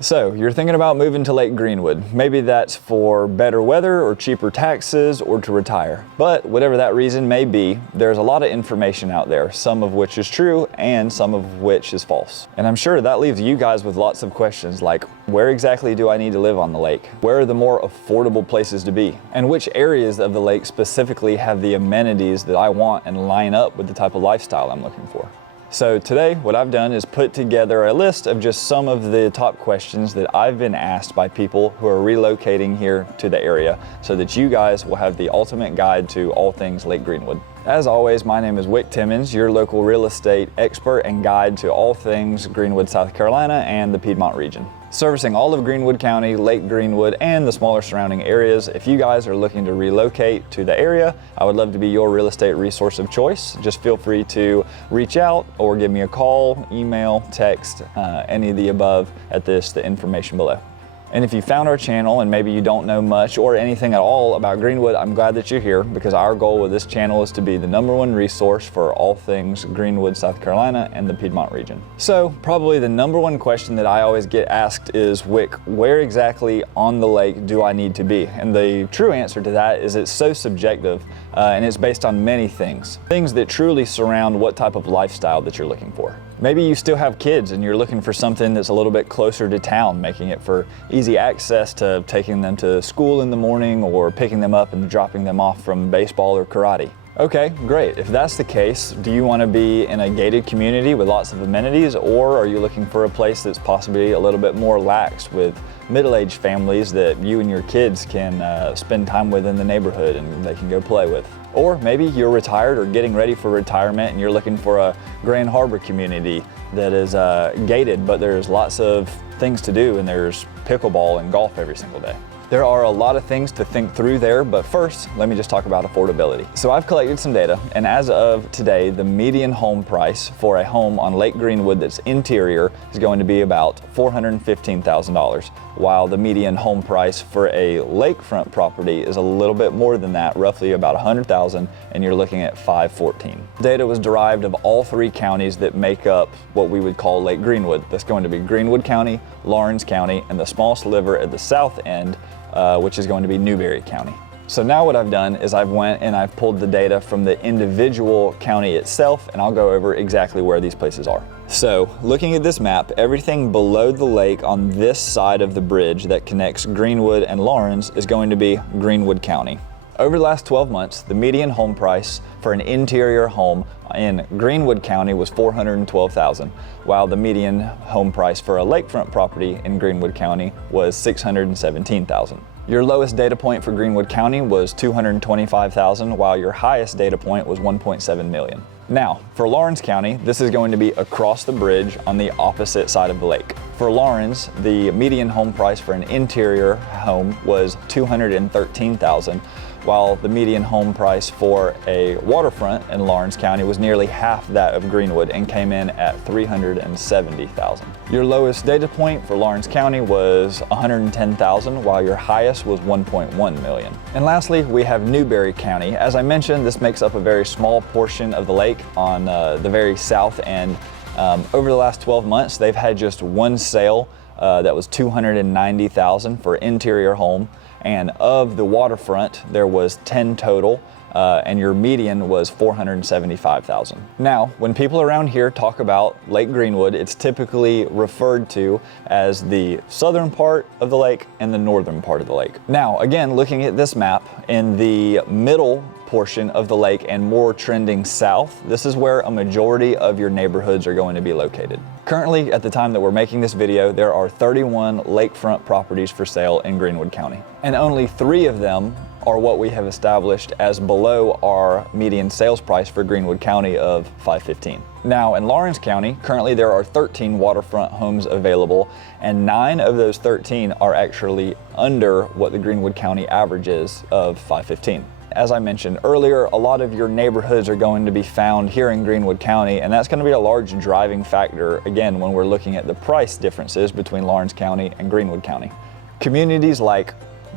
So you're thinking about moving to Lake Greenwood. Maybe that's for better weather or cheaper taxes or to retire. But whatever that reason may be, there's a lot of information out there, some of which is true and some of which is false. And I'm sure that leaves you guys with lots of questions like, where exactly do I need to live on the lake? Where are the more affordable places to be? And which areas of the lake specifically have the amenities that I want and line up with the type of lifestyle I'm looking for? So today, what I've done is put together a list of just some of the top questions that I've been asked by people who are relocating here to the area so that you guys will have the ultimate guide to all things Lake Greenwood. As always, my name is Wyctimmons, your local real estate expert and guide to all things Greenwood, South Carolina and the Piedmont region. Servicing all of Greenwood County, Lake Greenwood, and the smaller surrounding areas. If you guys are looking to relocate to the area, I would love to be your real estate resource of choice. Just feel free to reach out or give me a call, email, text, any of the above at the information below. And if you found our channel and maybe you don't know much or anything at all about Greenwood, I'm glad that you're here because our goal with this channel is to be the #1 resource for all things Greenwood, South Carolina and the Piedmont region. So probably the #1 question that I always get asked is, Wick, where exactly on the lake do I need to be? And the true answer to that is it's so subjective and it's based on many things. Things that truly surround what type of lifestyle that you're looking for. Maybe you still have kids and you're looking for something that's a little bit closer to town, making it for easy access to taking them to school in the morning or picking them up and dropping them off from baseball or karate. Okay, great. If that's the case, do you want to be in a gated community with lots of amenities, or are you looking for a place that's possibly a little bit more lax with middle-aged families that you and your kids can spend time with in the neighborhood and they can go play with? Or maybe you're retired or getting ready for retirement and you're looking for a Grand Harbor community that is gated, but there's lots of things to do and there's pickleball and golf every single day. There are a lot of things to think through there, but first, let me just talk about affordability. So I've collected some data, and as of today, the median home price for a home on Lake Greenwood that's interior is going to be about $415,000, while the median home price for a lakefront property is a little bit more than that, roughly about $100,000, and you're looking at $514,000. Data was derived of all 3 counties that make up what we would call Lake Greenwood. That's going to be Greenwood County, Lawrence County, and the small sliver at the south end, which is going to be Newberry County. So now what I've done is I've went and I've pulled the data from the individual county itself, and I'll go over exactly where these places are. So looking at this map, everything below the lake on this side of the bridge that connects Greenwood and Lawrence is going to be Greenwood County. Over the last 12 months, the median home price for an interior home in Greenwood County was $412,000, while the median home price for a lakefront property in Greenwood County was $617,000. Your lowest data point for Greenwood County was $225,000, while your highest data point was $1.7 million. Now, for Lawrence County, this is going to be across the bridge on the opposite side of the lake. For Lawrence, the median home price for an interior home was $213,000, while the median home price for a waterfront in Lawrence County was nearly half that of Greenwood and came in at $370,000. Your lowest data point for Lawrence County was $110,000, while your highest was $1.1 million. And lastly, we have Newberry County. As I mentioned, this makes up a very small portion of the lake on the very south end. Over the last 12 months, they've had just one sale that was $290,000 for interior home. And of the waterfront, there was 10 total, and your median was $475,000. Now, when people around here talk about Lake Greenwood, it's typically referred to as the southern part of the lake and the northern part of the lake. Now, again, looking at this map, in the middle portion of the lake and more trending south, this is where a majority of your neighborhoods are going to be located. Currently, at the time that we're making this video, there are 31 lakefront properties for sale in Greenwood County, and only 3 of them are what we have established as below our median sales price for Greenwood County of $515,000. Now, in Lawrence County, currently there are 13 waterfront homes available, and 9 of those 13 are actually under what the Greenwood County average is of $515,000. As I mentioned earlier, a lot of your neighborhoods are going to be found here in Greenwood County, and that's going to be a large driving factor, again, when we're looking at the price differences between Lawrence County and Greenwood County. Communities like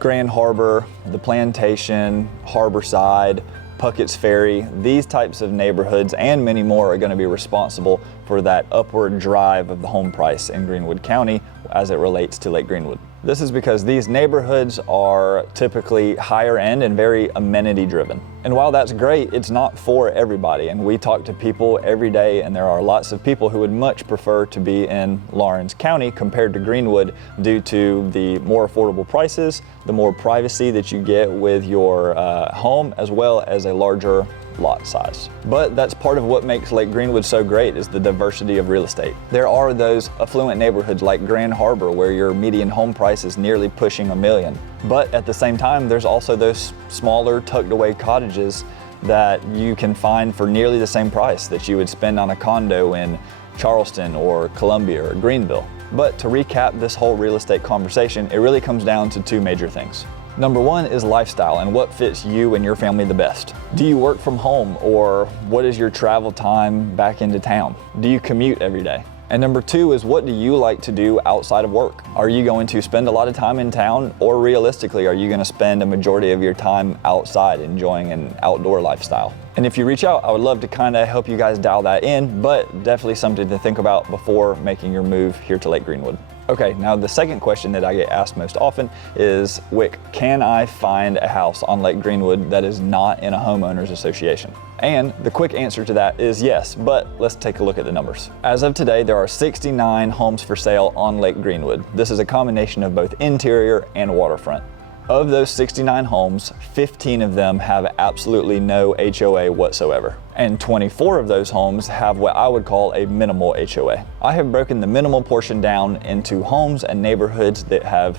Grand Harbor, the Plantation, Harborside, Puckett's Ferry, these types of neighborhoods and many more are going to be responsible for that upward drive of the home price in Greenwood County as it relates to Lake Greenwood. This is because these neighborhoods are typically higher end and very amenity driven. And while that's great, it's not for everybody. And we talk to people every day, and there are lots of people who would much prefer to be in Lawrence County compared to Greenwood due to the more affordable prices, the more privacy that you get with your home, as well as a larger lot size. But that's part of what makes Lake Greenwood so great, is the diversity of real estate. There are those affluent neighborhoods like Grand Harbor where your median home price is nearly pushing $1 million. But at the same time, there's also those smaller tucked away cottages that you can find for nearly the same price that you would spend on a condo in Charleston or Columbia or Greenville. But to recap this whole real estate conversation, it really comes down to two major things. Number one is lifestyle and what fits you and your family the best. Do you work from home, or what is your travel time back into town? Do you commute every day? And number two is, what do you like to do outside of work? Are you going to spend a lot of time in town, or realistically, are you going to spend a majority of your time outside enjoying an outdoor lifestyle? And if you reach out, I would love to kind of help you guys dial that in, but definitely something to think about before making your move here to Lake Greenwood. Okay, now the second question that I get asked most often is, Wick, can I find a house on Lake Greenwood that is not in a homeowners association? And the quick answer to that is yes, but let's take a look at the numbers. As of today, there are 69 homes for sale on Lake Greenwood. This is a combination of both interior and waterfront. Of those 69 homes, 15 of them have absolutely no HOA whatsoever. And 24 of those homes have what I would call a minimal HOA. I have broken the minimal portion down into homes and neighborhoods that have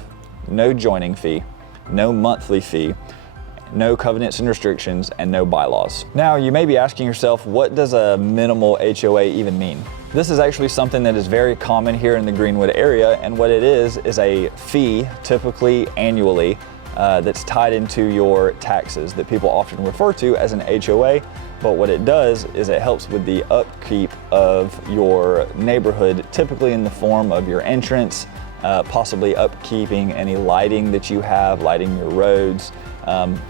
no joining fee, no monthly fee, no covenants and restrictions, and no bylaws. Now, you may be asking yourself, what does a minimal HOA even mean? This is actually something that is very common here in the Greenwood area, and what it is a fee, typically annually, that's tied into your taxes that people often refer to as an HOA. But what it does is it helps with the upkeep of your neighborhood, typically in the form of your entrance, possibly upkeeping any lighting that you have, lighting your roads,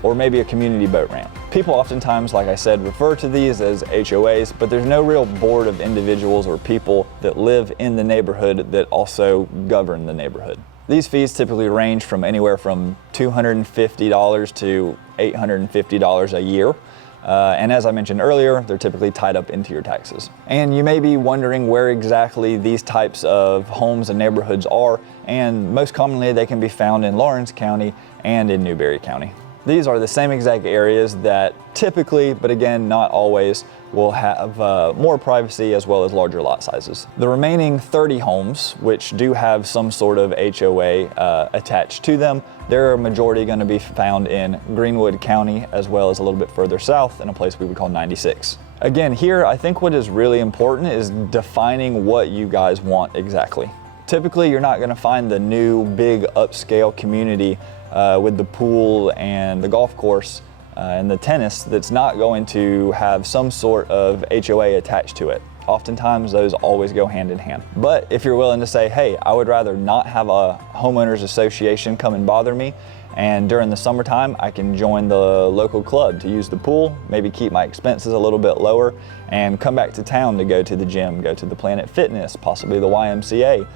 or maybe a community boat ramp. People oftentimes, like I said, refer to these as HOAs, but there's no real board of individuals or people that live in the neighborhood that also govern the neighborhood. These fees typically range from anywhere from $250 to $850 a year. And as I mentioned earlier, they're typically tied up into your taxes. And you may be wondering where exactly these types of homes and neighborhoods are, and most commonly they can be found in Lawrence County and in Newberry County. These are the same exact areas that typically, but again, not always, will have more privacy as well as larger lot sizes. The remaining 30 homes, which do have some sort of HOA attached to them, they're majority going to be found in Greenwood County, as well as a little bit further south in a place we would call 96. Again, here, I think what is really important is defining what you guys want exactly. Typically, you're not going to find the new big upscale community with the pool and the golf course and the tennis that's not going to have some sort of HOA attached to it. Oftentimes those always go hand in hand. But if you're willing to say, hey, I would rather not have a homeowners association come and bother me, and during the summertime I can join the local club to use the pool, maybe keep my expenses a little bit lower, and come back to town to go to the gym, go to the Planet Fitness, possibly the YMCA,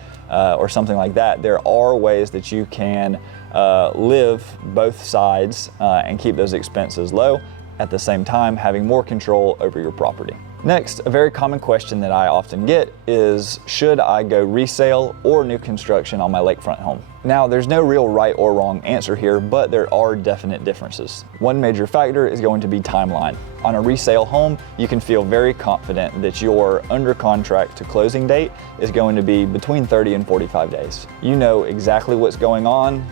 or something like that. There are ways that you can live both sides and keep those expenses low, at the same time having more control over your property. Next, a very common question that I often get is, should I go resale or new construction on my lakefront home? Now, there's no real right or wrong answer here, but there are definite differences. One major factor is going to be timeline. On a resale home, you can feel very confident that your under contract to closing date is going to be between 30 and 45 days. You know exactly what's going on,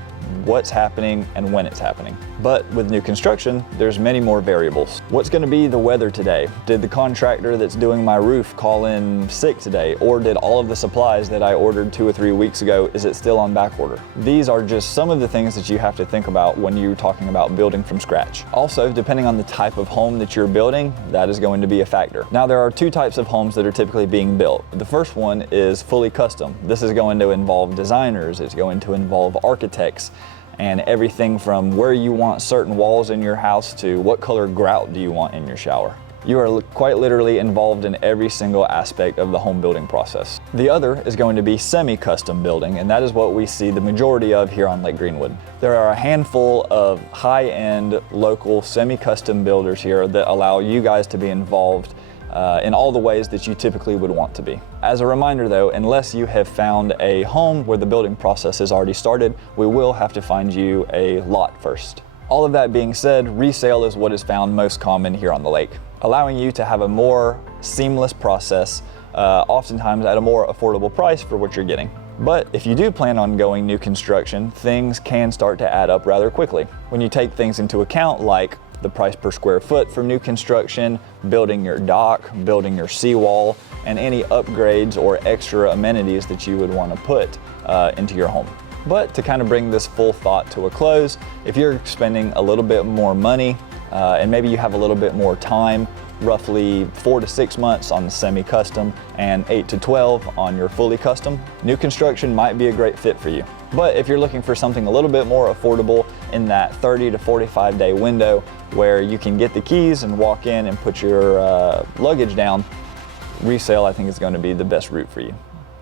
what's happening, and when it's happening. But with new construction, there's many more variables. What's going to be the weather today? Did the contractor that's doing my roof call in sick today? Or did all of the supplies that I ordered 2 or 3 weeks ago, is it still on back order? These are just some of the things that you have to think about when you're talking about building from scratch. Also, depending on the type of home that you're building, that is going to be a factor. Now, there are two types of homes that are typically being built. The first one is fully custom. This is going to involve designers, it's going to involve architects, and everything from where you want certain walls in your house to what color grout do you want in your shower. You are quite literally involved in every single aspect of the home building process. The other is going to be semi-custom building, and that is what we see the majority of here on Lake Greenwood. There are a handful of high-end local semi-custom builders here that allow you guys to be involved in all the ways that you typically would want to be. As a reminder though, unless you have found a home where the building process has already started, we will have to find you a lot first. All of that being said, resale is what is found most common here on the lake, allowing you to have a more seamless process, oftentimes at a more affordable price for what you're getting. But if you do plan on going new construction, things can start to add up rather quickly. When you take things into account like the price per square foot for new construction, building your dock, building your seawall, and any upgrades or extra amenities that you would want to put into your home. But to kind of bring this full thought to a close, if you're spending a little bit more money and maybe you have a little bit more time, roughly 4 to 6 months on the semi-custom and 8 to 12 on your fully custom, new construction might be a great fit for you. But if you're looking for something a little bit more affordable in that 30 to 45 day window where you can get the keys and walk in and put your luggage down, resale I think is going to be the best route for you.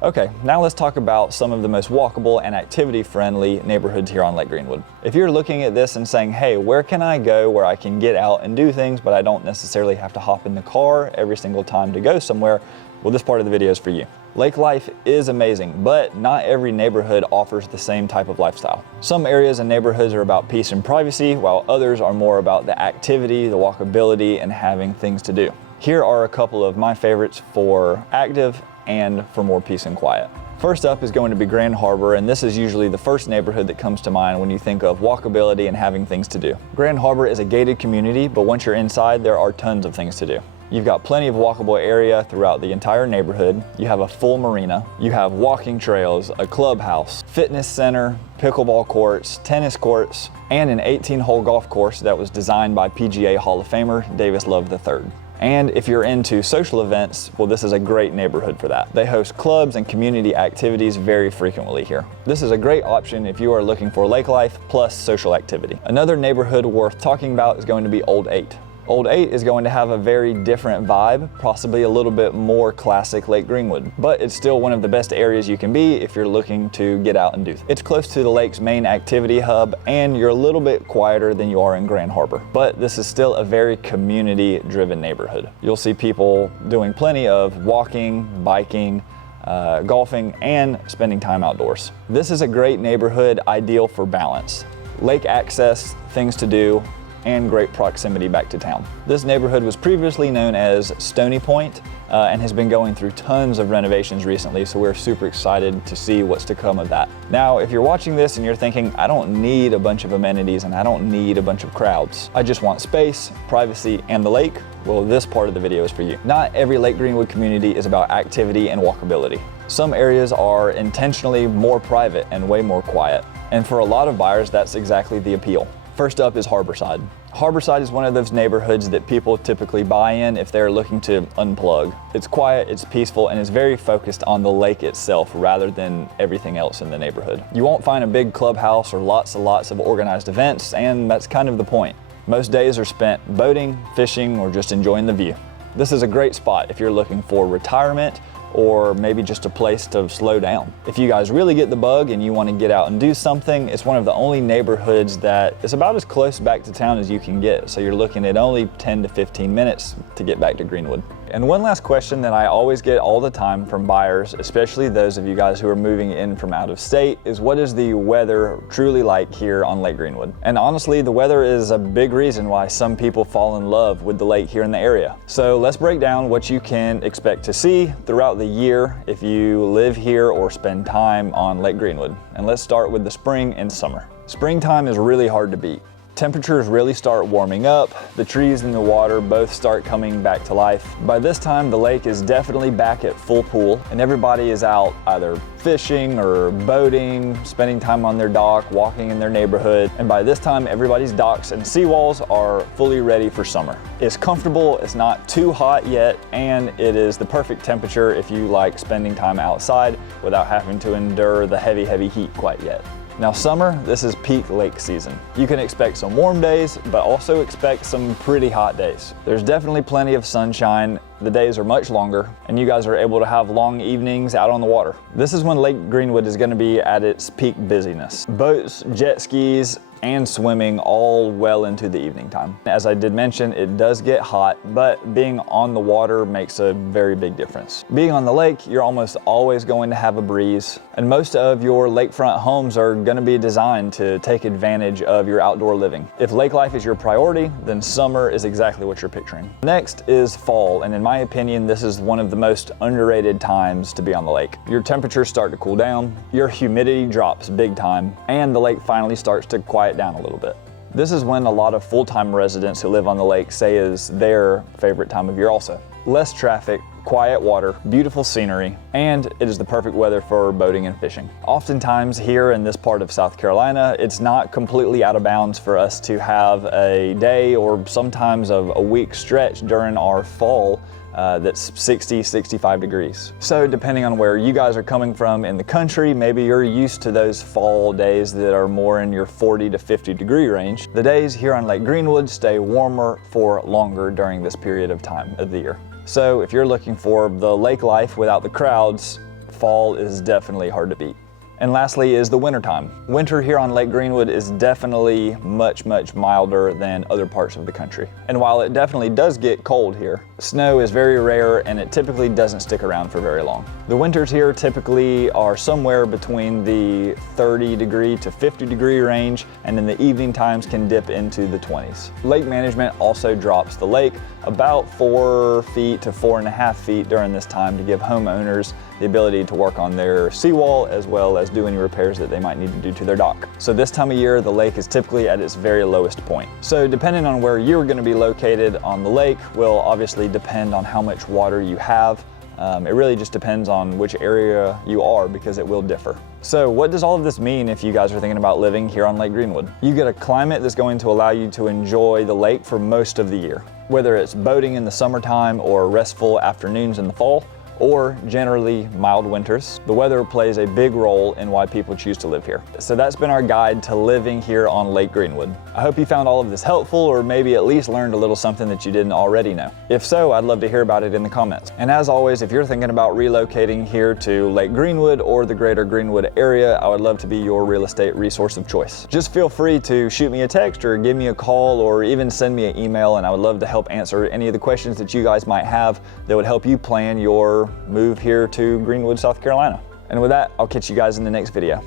Okay, now let's talk about some of the most walkable and activity-friendly neighborhoods here on Lake Greenwood. If you're looking at this and saying, hey, where can I go where I can get out and do things, but I don't necessarily have to hop in the car every single time to go somewhere, well, this part of the video is for you. Lake life is amazing, but not every neighborhood offers the same type of lifestyle. Some areas and neighborhoods are about peace and privacy, while others are more about the activity, the walkability, and having things to do. Here are a couple of my favorites for active and for more peace and quiet. First up is going to be Grand Harbor, and this is usually the first neighborhood that comes to mind when you think of walkability and having things to do. Grand Harbor is a gated community, but once you're inside, there are tons of things to do. You've got plenty of walkable area throughout the entire neighborhood. You have a full marina. You have walking trails, a clubhouse, fitness center, pickleball courts, tennis courts, and an 18-hole golf course that was designed by PGA Hall of Famer Davis Love III. And if you're into social events, well, this is a great neighborhood for that. They host clubs and community activities very frequently here. This is a great option if you are looking for lake life plus social activity. Another neighborhood worth talking about is going to be Old 8. Old 8 is going to have a very different vibe, possibly a little bit more classic Lake Greenwood, but it's still one of the best areas you can be if you're looking to get out and do things. It's close to the lake's main activity hub, and you're a little bit quieter than you are in Grand Harbor, but this is still a very community-driven neighborhood. You'll see people doing plenty of walking, biking, golfing, and spending time outdoors. This is a great neighborhood ideal for balance. Lake access, things to do, and great proximity back to town. This neighborhood was previously known as Stony Point and has been going through tons of renovations recently, so we're super excited to see what's to come of that. Now, if you're watching this and you're thinking, I don't need a bunch of amenities and I don't need a bunch of crowds, I just want space, privacy, and the lake, well, this part of the video is for you. Not every Lake Greenwood community is about activity and walkability. Some areas are intentionally more private and way more quiet, and for a lot of buyers, that's exactly the appeal. First up is Harborside. Harborside is one of those neighborhoods that people typically buy in if they're looking to unplug. It's quiet, it's peaceful, and it's very focused on the lake itself rather than everything else in the neighborhood. You won't find a big clubhouse or lots of organized events, and that's kind of the point. Most days are spent boating, fishing, or just enjoying the view. This is a great spot if you're looking for retirement or maybe just a place to slow down. If you guys really get the bug and you want to get out and do something, it's one of the only neighborhoods that is about as close back to town as you can get. So you're looking at only 10 to 15 minutes to get back to Greenwood. And one last question that I always get all the time from buyers, especially those of you guys who are moving in from out of state, is what is the weather truly like here on Lake Greenwood? And honestly, the weather is a big reason why some people fall in love with the lake here in the area. So let's break down what you can expect to see throughout the year if you live here or spend time on Lake Greenwood. And let's start with the spring and summer. Springtime is really hard to beat. Temperatures really start warming up, the trees and the water both start coming back to life. By this time, the lake is definitely back at full pool, and everybody is out either fishing or boating, spending time on their dock, walking in their neighborhood, and by this time, everybody's docks and seawalls are fully ready for summer. It's comfortable, it's not too hot yet, and it is the perfect temperature if you like spending time outside without having to endure the heavy heat quite yet. Now summer, this is peak lake season. You can expect some warm days, but also expect some pretty hot days. There's definitely plenty of sunshine. The days are much longer, and you guys are able to have long evenings out on the water. This is when Lake Greenwood is going to be at its peak busyness. Boats, jet skis, and swimming all well into the evening time. As I did mention, it does get hot, but being on the water makes a very big difference. Being on the lake, you're almost always going to have a breeze, and most of your lakefront homes are going to be designed to take advantage of your outdoor living. If lake life is your priority, then summer is exactly what you're picturing. Next is fall, and in my opinion, this is one of the most underrated times to be on the lake. Your temperatures start to cool down, your humidity drops big time, and the lake finally starts to quiet down a little bit. This is when a lot of full-time residents who live on the lake say is their favorite time of year also. Less traffic, quiet water, beautiful scenery, and it is the perfect weather for boating and fishing. Oftentimes here in this part of South Carolina, it's not completely out of bounds for us to have a day or sometimes a week stretch during our fall that's 60, 65 degrees. So depending on where you guys are coming from in the country, maybe you're used to those fall days that are more in your 40 to 50 degree range. The days here on Lake Greenwood stay warmer for longer during this period of time of the year. So if you're looking for the lake life without the crowds, fall is definitely hard to beat. And lastly is the wintertime. Winter here on Lake Greenwood is definitely much milder than other parts of the country. And while it definitely does get cold here, snow is very rare and it typically doesn't stick around for very long. The winters here typically are somewhere between the 30 degree to 50 degree range, and in the evening times can dip into the 20s. Lake management also drops the lake about 4 feet to 4.5 feet during this time to give homeowners the ability to work on their seawall as well as do any repairs that they might need to do to their dock. So this time of year, the lake is typically at its very lowest point. So depending on where you're going to be located on the lake will obviously depend on how much water you have. It really just depends on which area you are because it will differ. So what does all of this mean if you guys are thinking about living here on Lake Greenwood? You get a climate that's going to allow you to enjoy the lake for most of the year. Whether it's boating in the summertime or restful afternoons in the fall, or generally mild winters, the weather plays a big role in why people choose to live here. So that's been our guide to living here on Lake Greenwood. I hope you found all of this helpful, or maybe at least learned a little something that you didn't already know. If so, I'd love to hear about it in the comments. And as always, if you're thinking about relocating here to Lake Greenwood or the greater Greenwood area, I would love to be your real estate resource of choice. Just feel free to shoot me a text or give me a call or even send me an email, and I would love to help answer any of the questions that you guys might have that would help you plan your move here to Greenwood, South Carolina. And with that, I'll catch you guys in the next video.